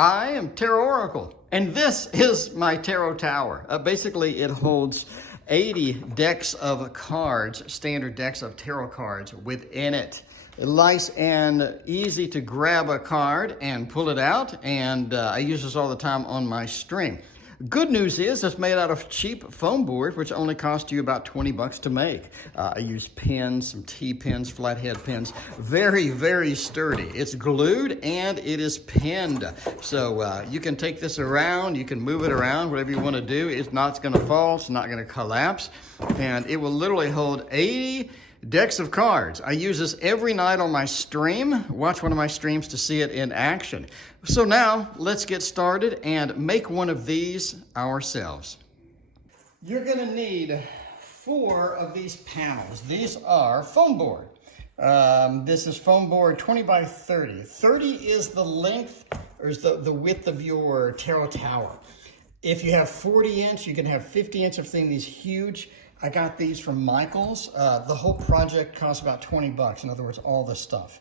I am Tarot Oracle, and this is my tarot tower. Basically, it holds 80 decks of cards, standard decks of tarot cards within it. Nice and easy to grab a card and pull it out, and I use this all the time on my stream. Good news is it's made out of cheap foam board, which only cost you about 20 bucks to make. I use pins, some T-pins, flathead pins. Very, very sturdy. It's glued and it is pinned. So you can take this around, you can move it around, whatever you want to do. It's not going to fall, it's not going to collapse, and it will literally hold 80 decks of cards. I use this every night on my stream. Watch one of my streams to see it in action. So now let's get started and make one of these ourselves. You're going to need 4 of these panels. These are foam board. This is foam board 20 by 30. 30 is the length, or is the width of your tarot tower. If you have 40 inch, you can have 50 inch. I've seen these huge. I got these from Michael's. The whole project cost about 20 bucks. In other words, all the stuff.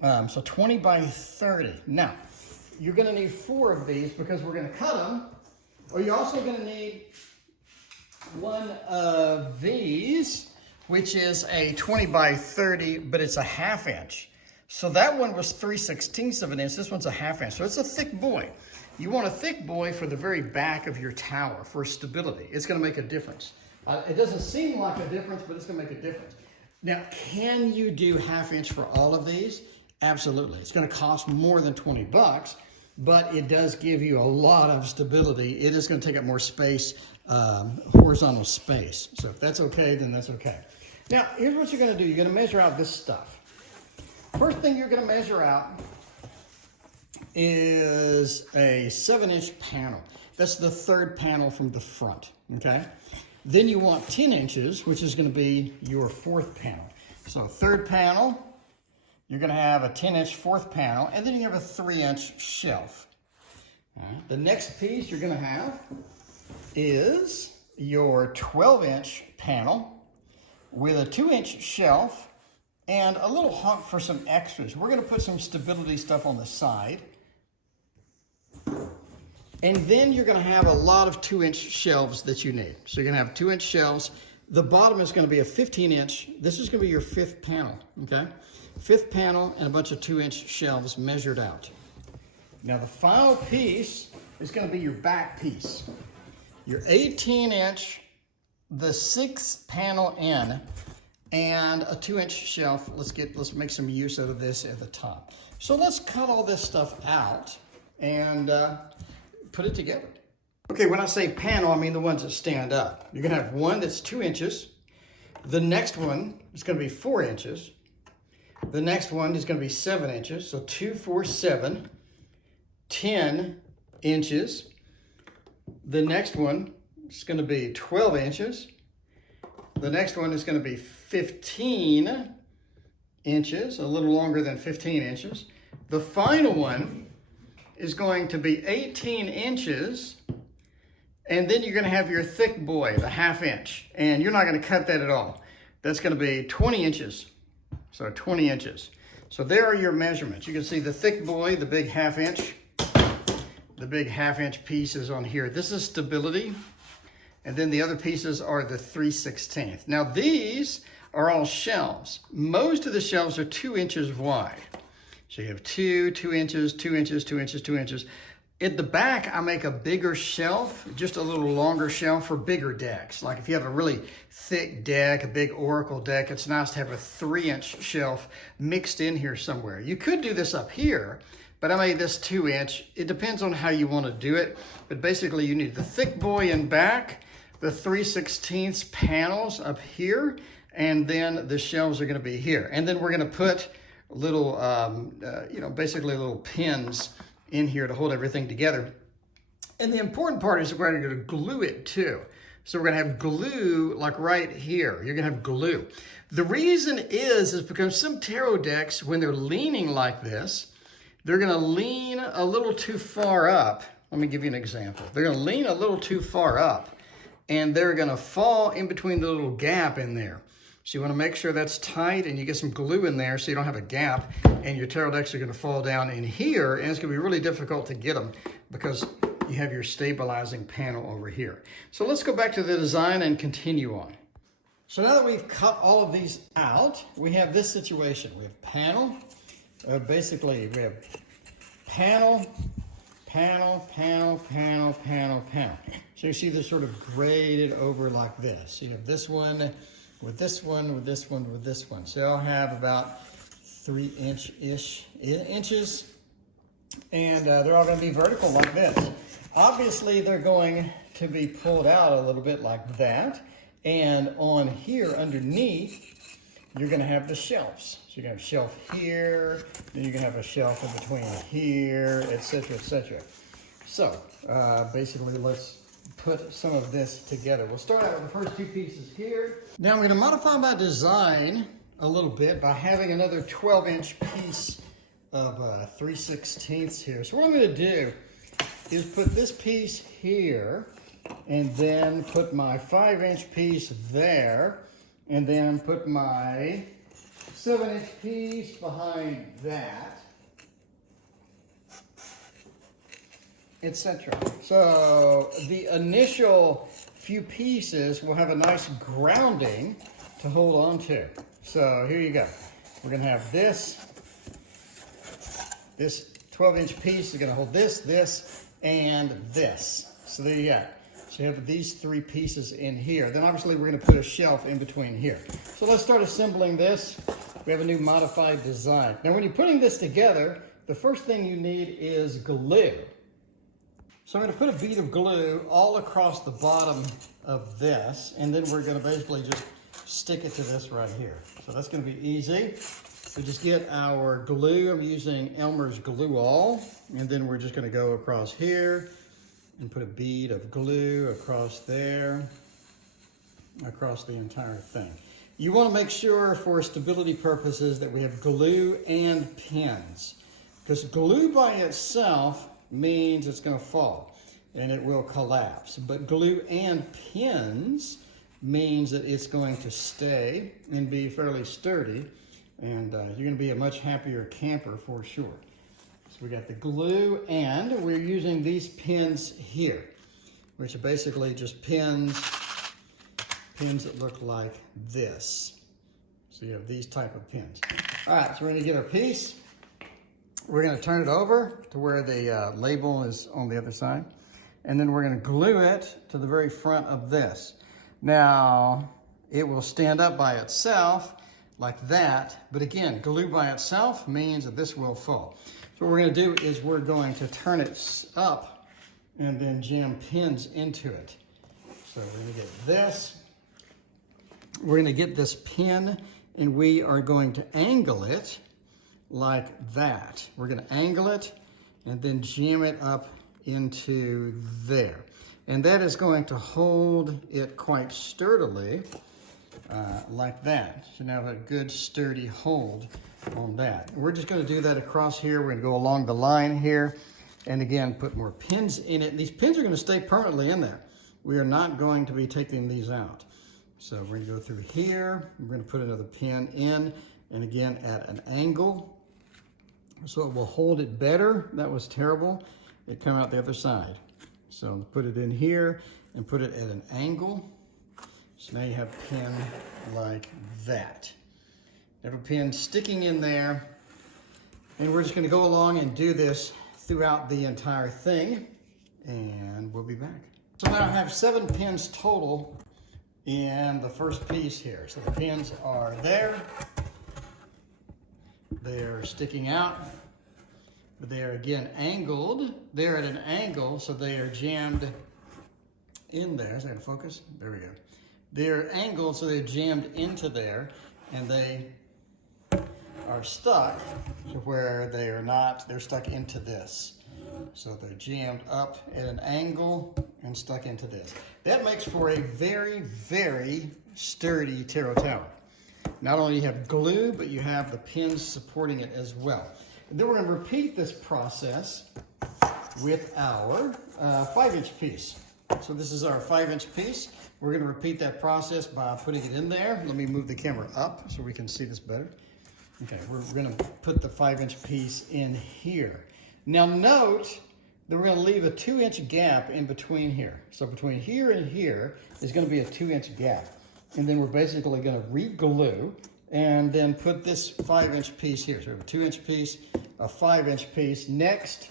So 20 by 30. Now, you're going to need 4 of these because we're going to cut them. Or you're also going to need one of these, which is a 20 by 30, but it's a 1/2 inch. So that one was 3/16 of an inch. This one's a 1/2 inch. So it's a thick boy. You want a thick boy for the very back of your tower for stability. It's going to make a difference. It doesn't seem like a difference, but it's going to make a difference. Now, can you do 1/2 inch for all of these? Absolutely. It's going to cost more than 20 bucks, but it does give you a lot of stability. It is going to take up more space, horizontal space. So if that's okay, then that's okay. Now, here's what you're going to do. You're going to measure out this stuff. First thing you're going to measure out is a 7-inch panel. That's the 3rd panel from the front, okay? Then you want 10 inches, which is going to be your 4th panel. So 3rd panel, you're going to have a 10-inch 4th panel, and then you have a 3-inch shelf. Right. The next piece you're going to have is your 12-inch panel with a 2-inch shelf and a little hunk for some extras. We're going to put some stability stuff on the side. And then you're going to have a lot of 2-inch shelves that you need. So you're going to have 2-inch shelves. The bottom is going to be a 15-inch. This is going to be your 5th panel, okay? 5th panel and a bunch of 2-inch shelves measured out. Now the final piece is going to be your back piece. Your 18-inch, the 6th panel in, and a 2-inch shelf. Let's make some use out of this at the top. So let's cut all this stuff out and put it together. Okay, when I say panel, I mean the ones that stand up. You're gonna have one that's 2 inches. The next one is gonna be 4 inches. The next one is gonna be 7 inches. So 2, 4, 7, 10 inches. The next one is gonna be 12 inches. The next one is gonna be 15 inches, a little longer than 15 inches. The final one is going to be 18 inches, and then you're going to have your thick boy, the 1/2 inch, and you're not going to cut that at all. That's going to be 20 inches, so 20 inches. So there are your measurements. You can see the thick boy, the big 1/2 inch, the big 1/2 inch pieces on here. This is stability, and then the other pieces are the 3/16. Now these are all shelves. Most of the shelves are 2 inches wide. So you have 2 inches, 2 inches, 2 inches, 2 inches. At the back, I make a bigger shelf, just a little longer shelf for bigger decks. Like if you have a really thick deck, a big oracle deck, it's nice to have a 3-inch shelf mixed in here somewhere. You could do this up here, but I made this 2-inch. It depends on how you want to do it. But basically you need the thick boy in back, the 3/16 panels up here, and then the shelves are going to be here. And then we're going to put little, basically little pins in here to hold everything together. And the important part is we're going to glue it too. So we're going to have glue like right here. You're going to have glue. The reason is because some tarot decks, when they're leaning like this, they're going to lean a little too far up. Let me give you an example. They're going to lean a little too far up, and they're going to fall in between the little gap in there. So you want to make sure that's tight and you get some glue in there so you don't have a gap, and your tarot decks are going to fall down in here, and it's going to be really difficult to get them because you have your stabilizing panel over here. So let's go back to the design and continue on. So now that we've cut all of these out, we have this situation. We have panel, basically we have panel, panel, panel, panel, panel, panel. So you see they're sort of graded over like this. You have this one, with this one, with this one, with this one. So they'll have about 3 inches, and they're all going to be vertical like this. Obviously, they're going to be pulled out a little bit like that, and on here underneath, you're going to have the shelves. So you're going to have a shelf here, then you're going to have a shelf in between here, etc., etc. So basically, let's put some of this together. We'll start out with the first 2 pieces here. Now I'm going to modify my design a little bit by having another 12-inch piece of 3/16 here. So what I'm going to do is put this piece here, and then put my 5-inch piece there, and then put my 7-inch piece behind that, etc. So the initial few pieces will have a nice grounding to hold on to. So here you go. We're going to have this 12-inch piece is going to hold this, this, and this. So there you go. So you have these 3 pieces in here. Then obviously we're going to put a shelf in between here. So let's start assembling this. We have a new modified design. Now when you're putting this together, the first thing you need is glue. So I'm going to put a bead of glue all across the bottom of this, and then we're going to basically just stick it to this right here. So that's going to be easy. So just get our glue. I'm using Elmer's Glue All, and then we're just going to go across here and put a bead of glue across there, across the entire thing. You want to make sure for stability purposes that we have glue and pins, because glue by itself means it's going to fall and it will collapse. But glue and pins means that it's going to stay and be fairly sturdy, and you're going to be a much happier camper for sure. So we got the glue, and we're using these pins here, which are basically just pins that look like this. So you have these type of pins. All right, so we're going to get our piece. We're going to turn it over to where the label is on the other side. And then we're going to glue it to the very front of this. Now, it will stand up by itself like that. But again, glue by itself means that this will fall. So what we're going to do is we're going to turn it up and then jam pins into it. So we're going to get this. We're going to get this pin, and we are going to angle it like that. We're going to angle it and then jam it up into there. And that is going to hold it quite sturdily like that. So now have a good sturdy hold on that. We're just going to do that across here. We're going to go along the line here and again put more pins in it. These pins are going to stay permanently in there. We are not going to be taking these out. So we're going to go through here. We're going to put another pin in, and again at an angle, so it will hold it better. That was terrible. It came out the other side. So put it in here and put it at an angle. So now you have a pin like that. You have a pin sticking in there, and we're just going to go along and do this throughout the entire thing, and we'll be back. So now I have 7 pins total in the first piece here. So the pins are there. They're sticking out. But they are again angled. They're at an angle, so they are jammed in there. Is that focus? There we go. They're angled, so they're jammed into there, and they are stuck to where they are not. They're stuck into this. So they're jammed up at an angle and stuck into this. That makes for a very, very sturdy tarot tower. Not only do you have glue, but you have the pins supporting it as well. And then we're going to repeat this process with our 5-inch piece. So this is our 5-inch piece. We're going to repeat that process by putting it in there. Let me move the camera up so we can see this better. Okay, we're going to put the 5-inch piece in here. Now note that we're going to leave a 2-inch gap in between here. So between here and here is going to be a 2-inch gap. And then we're basically going to re-glue and then put this 5-inch piece here. So we have a 2-inch piece, a 5-inch piece. Next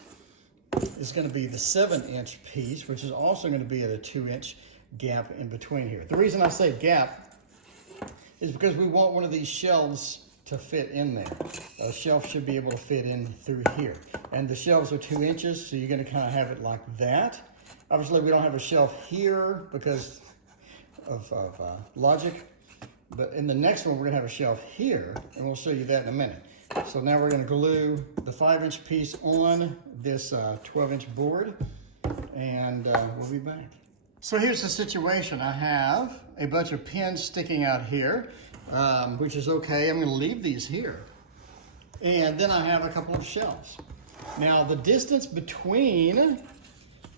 is going to be the 7-inch piece, which is also going to be at a 2-inch gap in between here. The reason I say gap is because we want one of these shelves to fit in there. A shelf should be able to fit in through here. And the shelves are 2 inches, so you're going to kind of have it like that. Obviously, we don't have a shelf here because of logic. But in the next one, we're going to have a shelf here, and we'll show you that in a minute. So now we're going to glue the 5-inch piece on this 12-inch board, and we'll be back. So here's the situation. I have a bunch of pins sticking out here, which is okay. I'm going to leave these here. And then I have a couple of shelves. Now the distance between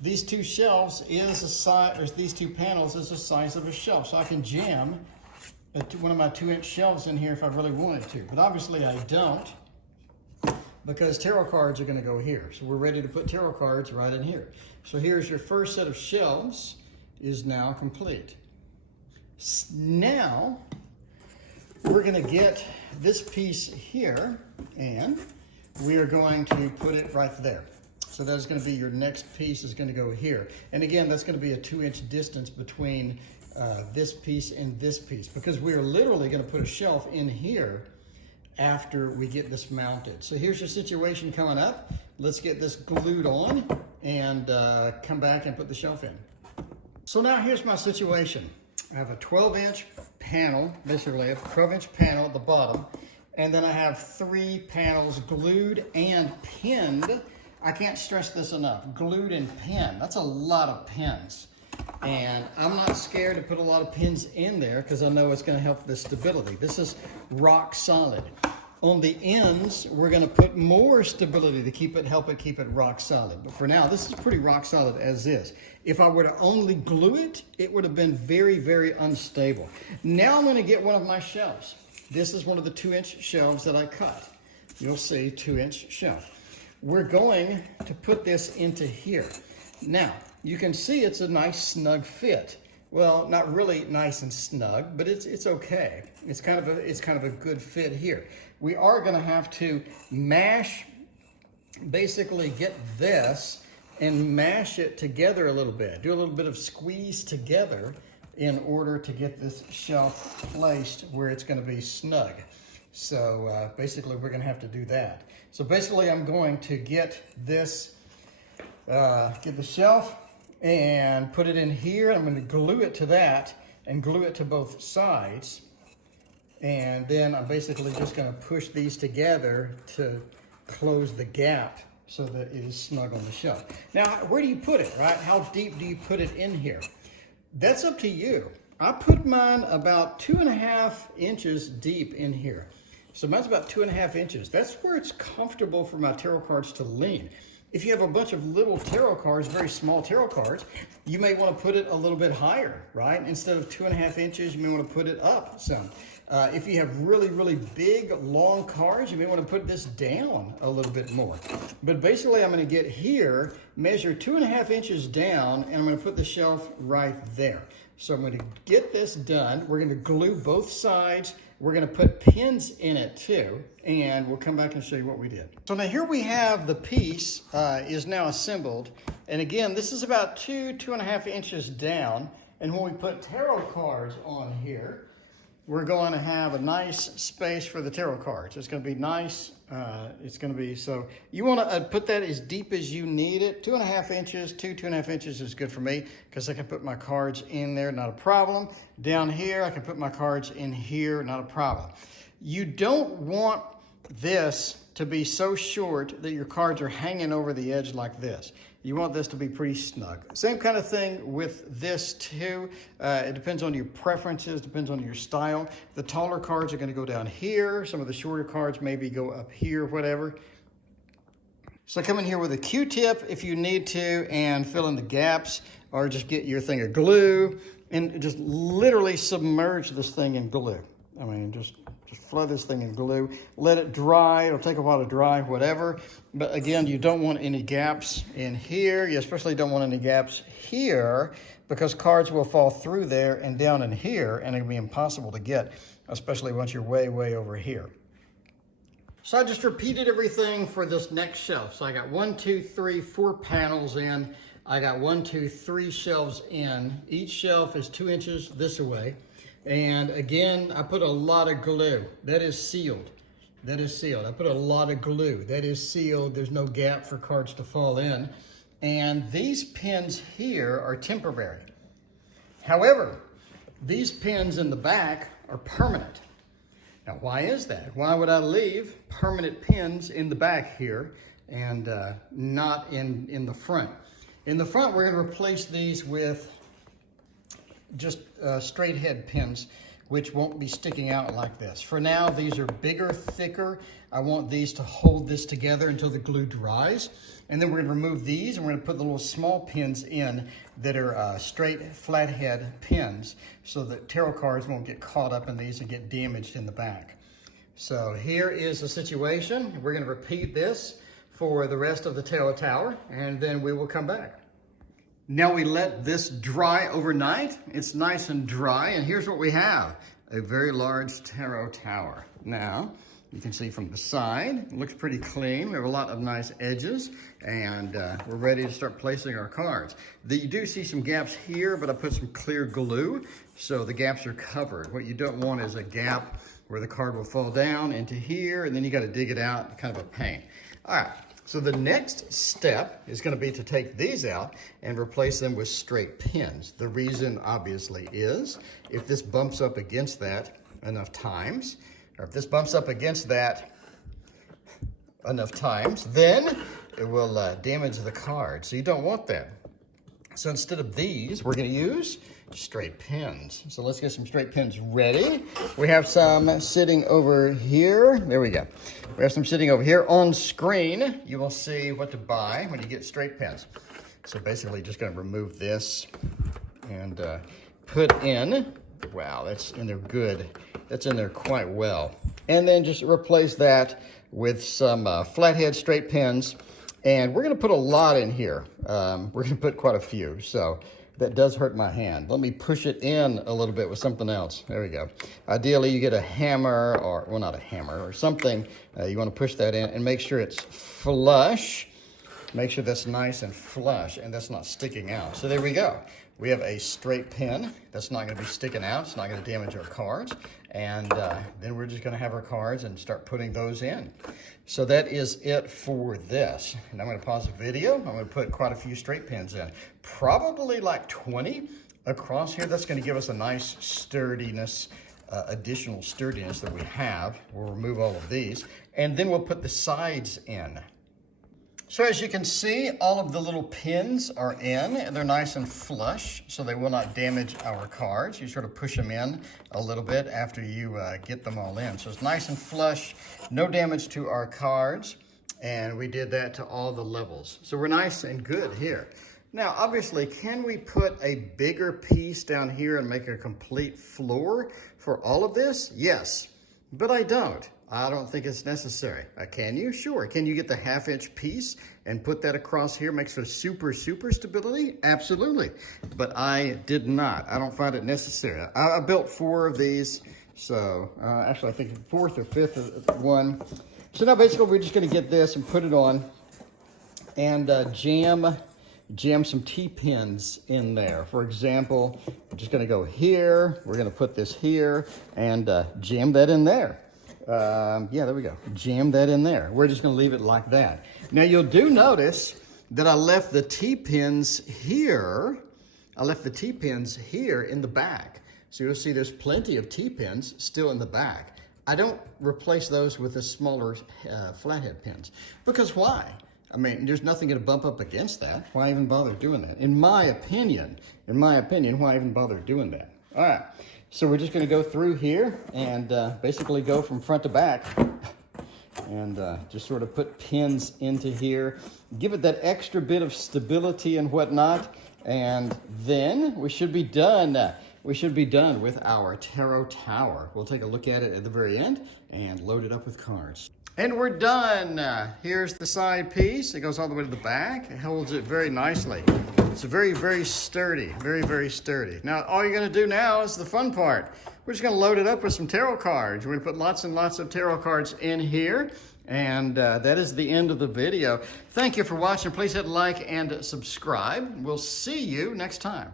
these two shelves is the size, or these two panels is the size of a shelf. So I can jam one of my 2-inch shelves in here if I really wanted to. But obviously I don't, because tarot cards are going to go here. So we're ready to put tarot cards right in here. So here's your first set of shelves is now complete. Now we're going to get this piece here and we are going to put it right there. So that's going to be your next piece is going to go here. And again, that's going to be a 2-inch distance between this piece and this piece, because we are literally going to put a shelf in here after we get this mounted. So here's your situation coming up. Let's get this glued on and come back and put the shelf in. So now here's my situation. I have a 12-inch panel, basically a 12-inch panel at the bottom, and then I have 3 panels glued and pinned. I can't stress this enough, glued and pinned. That's a lot of pins. And I'm not scared to put a lot of pins in there because I know it's going to help the stability. This is rock solid. On the ends, we're going to put more stability to help it keep it rock solid. But for now, this is pretty rock solid as is. If I were to only glue it, it would have been very, very unstable. Now I'm going to get one of my shelves. This is one of the 2-inch shelves that I cut. You'll see 2-inch shelf. We're going to put this into here. Now, you can see it's a nice snug fit. Well, not really nice and snug, but it's okay. It's kind of a good fit here. We are going to have to basically get this and mash it together a little bit. Do a little bit of squeeze together in order to get this shelf placed where it's going to be snug. So basically, we're going to have to do that. So basically, I'm going to get this, get the shelf and put it in here. I'm going to glue it to that and glue it to both sides. And then I'm basically just going to push these together to close the gap so that it is snug on the shelf. Now, where do you put it, right? How deep do you put it in here? That's up to you. I put mine about 2.5 inches deep in here. So mine's about 2.5 inches. That's where it's comfortable for my tarot cards to lean. If you have a bunch of little tarot cards, very small tarot cards, you may want to put it a little bit higher, right? Instead of 2.5 inches, you may want to put it up some. If you have really, really big, long cards, you may want to put this down a little bit more. But basically, I'm going to get here, measure 2.5 inches down, and I'm going to put the shelf right there. So I'm going to get this done. We're going to glue both sides. We're going to put pins in it too, and we'll come back and show you what we did. So now here we have the piece is now assembled. And again, this is about 2.5 inches down. And when we put tarot cards on here, we're going to have a nice space for the tarot cards. It's going to be nice. It's going to be, so you want to put that as deep as you need it. 2.5 inches, 2.5 inches is good for me because I can put my cards in there, not a problem. Down here, I can put my cards in here, not a problem. You don't want this to be so short that your cards are hanging over the edge like this. You want this to be pretty snug. Same kind of thing with this too. It depends on your preferences, depends on your style. The taller cards are going to go down here. Some of the shorter cards maybe go up here, whatever. So come in here with a Q-tip if you need to and fill in the gaps, or just get your thing of glue and just literally submerge this thing in glue. I mean, just flood this thing in glue, let it dry. It'll take a while to dry, whatever. But again, you don't want any gaps in here. You especially don't want any gaps here, because cards will fall through there and down in here, and it'll be impossible to get, especially once you're way, way over here. So I just repeated everything for this next shelf. So I got 1, 2, 3, 4 panels in. I got 1, 2, 3 shelves in. Each shelf is 2 inches this way. And again, I put a lot of glue. That is sealed. That is sealed. I put a lot of glue. That is sealed. There's no gap for cards to fall in. And these pins here are temporary. However, these pins in the back are permanent. Now, why is that? Why would I leave permanent pins in the back here and not in the front? In the front, we're going to replace these with just straight head pins, which won't be sticking out like this. For now, these are bigger, thicker. I want these to hold this together until the glue dries. And then we're going to remove these, and we're going to put the little small pins in that are straight flathead pins, so that tarot cards won't get caught up in these and get damaged in the back. So here is the situation. We're going to repeat this for the rest of the tarot tower, and then we will come back. Now we let this dry overnight. It's nice and dry, and here's what we have: a very large tarot tower. Now, you can see from the side, it looks pretty clean. We have a lot of nice edges, and we're ready to start placing our cards. You do see some gaps here, but I put some clear glue, so the gaps are covered. What you don't want is a gap where the card will fall down into here, and then you got to dig it out, kind of a pain. All right. So the next step is going to be to take these out and replace them with straight pins. The reason, obviously, is if this bumps up against that enough times, or if this bumps up against that enough times, then it will damage the card. So you don't want that. So instead of these, we're going to use straight pins. So let's get some straight pins ready. We have some sitting over here. There we go. We have some sitting over here. On screen, you will see what to buy when you get straight pins. So basically just going to remove this and put in, wow, that's in there good. That's in there quite well. And then just replace that with some flathead straight pins. And we're going to put a lot in here. We're going to put quite a few. So that does hurt my hand. Let me push it in a little bit with something else. There we go. Ideally, you get a hammer, or, well, not a hammer, or something. You want to push that in and make sure it's flush. Make sure that's nice and flush and that's not sticking out. So there we go. We have a straight pin that's not going to be sticking out. It's not going to damage our cards. And then we're just going to have our cards and start putting those in. So that is it for this. And I'm going to pause the video. I'm going to put quite a few straight pins in. Probably like 20 across here. That's going to give us a nice sturdiness, additional sturdiness that we have. We'll remove all of these. And then we'll put the sides in. So as you can see, all of the little pins are in, and they're nice and flush, so they will not damage our cards. You sort of push them in a little bit after you get them all in. So it's nice and flush, no damage to our cards, and we did that to all the levels. So we're nice and good here. Now, obviously, can we put a bigger piece down here and make a complete floor for all of this? Yes, but I don't. I don't think it's necessary. Can you? Sure. Can you get the 1/2-inch piece and put that across here? Makes for super stability? Absolutely. But I did not. I don't find it necessary. I built 4 of these. So actually, I think the 4th or 5th one. So now basically we're just going to get this and put it on and jam some T-pins in there. For example, we're just going to go here. We're going to put this here and jam that in there. Yeah, there we go. Jam that in there. We're just going to leave it like that. Now, you'll do notice that I left the T-pins here. I left the T-pins here in the back. So you'll see there's plenty of T-pins still in the back. I don't replace those with the smaller flathead pins. Because why? I mean, there's nothing going to bump up against that. Why even bother doing that? In my opinion, why even bother doing that? All right. So we're just going to go through here and basically go from front to back and just sort of put pins into here. Give it that extra bit of stability and whatnot. And then we should be done. We should be done with our tarot tower. We'll take a look at it at the very end and load it up with cards. And we're done. Here's the side piece. It goes all the way to the back. It holds it very nicely. It's very, very sturdy. Very, very sturdy. Now, all you're going to do now is the fun part. We're just going to load it up with some tarot cards. We're going to put lots and lots of tarot cards in here. And that is the end of the video. Thank you for watching. Please hit like and subscribe. We'll see you next time.